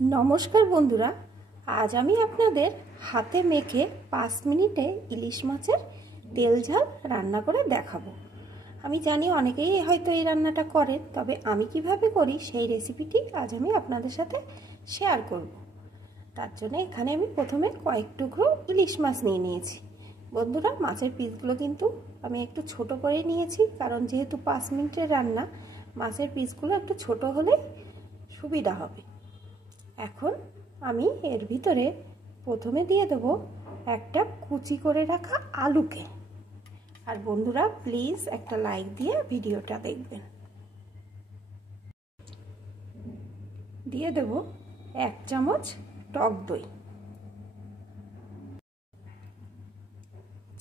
নমস্কার বন্ধুরা, আজ আমি আপনাদের হাতে মেখে 5 মিনিটে ইলিশ মাছের তেল ঝাল রান্না করে দেখাবো। আমি জানি অনেকেই হয়তো এই রান্নাটা করেন, তবে আমি কিভাবে করি সেই রেসিপিটি আজ আমি আপনাদের সাথে শেয়ার করব। তার জন্য এখানে আমি প্রথমে কয়েক টুকরো ইলিশ মাছ নিয়ে নিয়েছি। বন্ধুরা, মাছের পিসগুলো কিন্তু আমি একটু ছোট করে নিয়েছি, কারণ যেহেতু 5 মিনিটের রান্না, মাছের পিসগুলো একটু ছোট হলে সুবিধা হবে। এখন আমি এর ভিতরে প্রথমে দিয়ে দেব একটা কুচি করে রাখা আলুকে। আর বন্ধুরা, প্লিজ একটা লাইক দিয়ে ভিডিওটা দেখবেন। দিয়ে দেব 1 চামচ টক দই,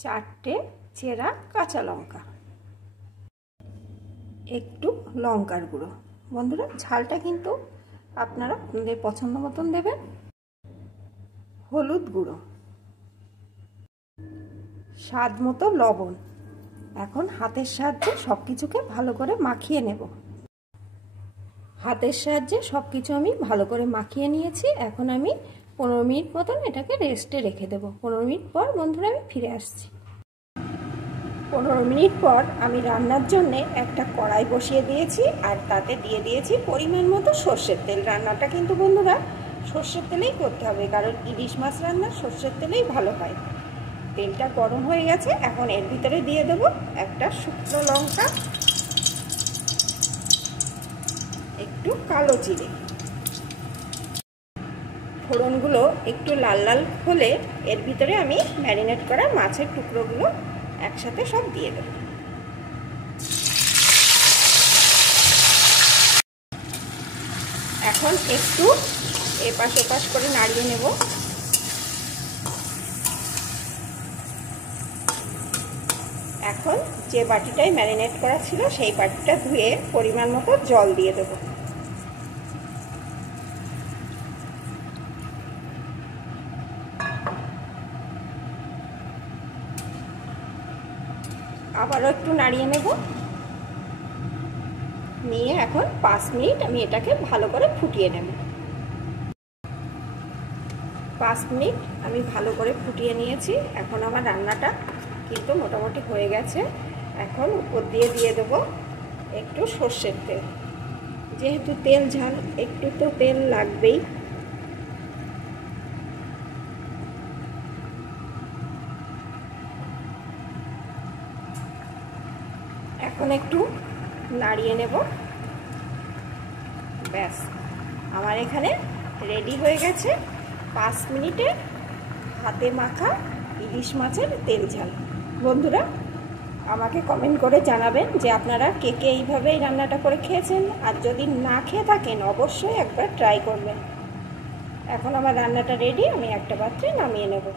4টে চেরা কাঁচা লঙ্কা, একটু লঙ্কার গুঁড়ো। বন্ধুরা, ঝালটা কিন্তু আপনারা আপনাদের পছন্দ মতন দেবেন। হলুদ গুঁড়ো, স্বাদ মতো লবণ। এখন হাতের সাহায্যে সব কিছুকে ভালো করে মাখিয়ে নেব। হাতের সাহায্যে সব কিছু আমি ভালো করে মাখিয়ে নিয়েছি। এখন আমি 15 মিনিট মতন এটাকে রেস্টে রেখে দেব। 15 মিনিট পর বন্ধুরা আমি ফিরে আসছি। 15 মিনিট পর আমি রান্নার জন্য একটা কড়াই বসিয়ে দিয়েছি, আর তাতে দিয়ে দিয়েছি পরিমাণ মতো সর্ষের তেল। রান্নাটা কিন্তু বন্ধুরা সর্ষের তেলেই করতে হবে, কারণ ইলিশ মাছ রান্না সর্ষের তেলেই ভালো হয়। তেলটা গরম হয়ে গেছে। এখন এর ভিতরে দিয়ে দেব একটা শুকনো লঙ্কা, একটু কালো জিরে। ফোড়নগুলো একটু লাল লাল হলে এর ভিতরে আমি ম্যারিনেট করা মাছের টুকরোগুলো একসাথে সব দিয়ে দেব। এখন একটু এপাশ ওপাশ করে নাড়িয়ে নেব। এখন যে বাটিটাই ম্যারিনেট করা ছিল সেই বাটিটা ধুয়ে পরিমাণ মতো জল দিয়ে দেব। আবারও একটু নাড়িয়ে নেব। নিয়ে এখন 5 মিনিট আমি এটাকে ভালো করে ফুটিয়ে নেব। 5 মিনিট আমি ভালো করে ফুটিয়ে নিয়েছি। এখন আমার রান্নাটা কিন্তু মোটামুটি হয়ে গেছে। এখন উপর দিয়ে দিয়ে দেব একটু সর্ষের তেল। যেহেতু তেল ঝাল, একটু তো তেল লাগবেই। এখন একটু নাড়িয়ে নেব। ব্যাস, আমার এখানে রেডি হয়ে গেছে 5 মিনিটে হাতে মাখা ইলিশ মাছের তেল ঝাল। বন্ধুরা, আমাকে কমেন্ট করে জানাবেন যে আপনারা কে কে এইভাবে এই রান্নাটা করে খেয়েছেন, আর যদি না খেয়ে থাকেন অবশ্যই একবার ট্রাই করবেন। এখন আমার রান্নাটা রেডি, আমি একটা পাত্রে নামিয়ে নেব।